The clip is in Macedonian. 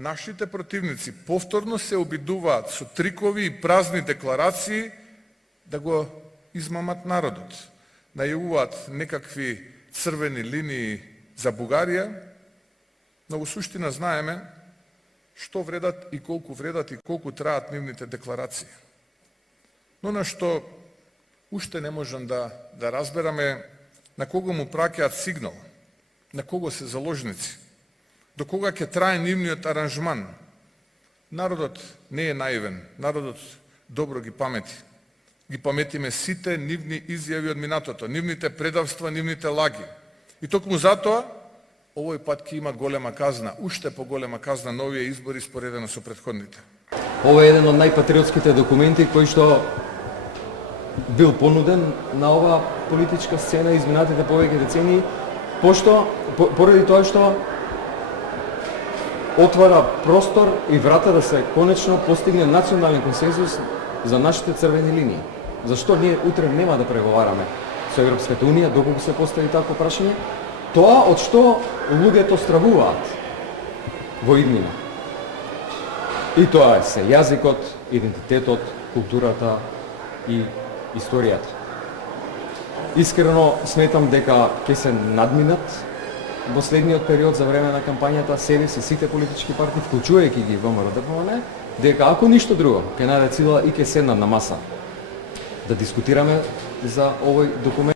нашите противници повторно се обидуваат со трикови и празни декларации да го измамат народот. Најавуваат некакви црвени линии за Бугарија, но во суштина знаеме што вредат и колку траат нивните декларации. Но на што уште не можам да разбераме на кого му праќаат сигнал, на кого се заложници, до кога ќе трае нивниот аранжман. Народот не е наивен, народот добро ги памети. Ги паметиме сите нивни изјави од минатото, нивните предавства, нивните лаги. И токму затоа, овој пат ќе има голема казна, уште поголема казна на овие избори споредено со претходните. Ова е еден од најпатриотските документи кој што бил понуден на оваа политичка сцена изминатите повеќе децении, поради тоа што отвара простор и врата да се конечно постигне национален консензус за нашите црвени линии. Зашто ние утре нема да преговараме со Европската Унија доколку се постави такво прашање? Тоа од што луѓето стравуваат во иднина. И тоа се јазикот, идентитетот, културата и историјата. Искрено сметам дека ќе се надминат во следниот период за време на кампањата СДС и сите политички партии, вклучувајќи ги ВМРО-ДПМН, дека ако ништо друго, ќе најдат сила и ќе седнат на маса да дискутираме за овој документ.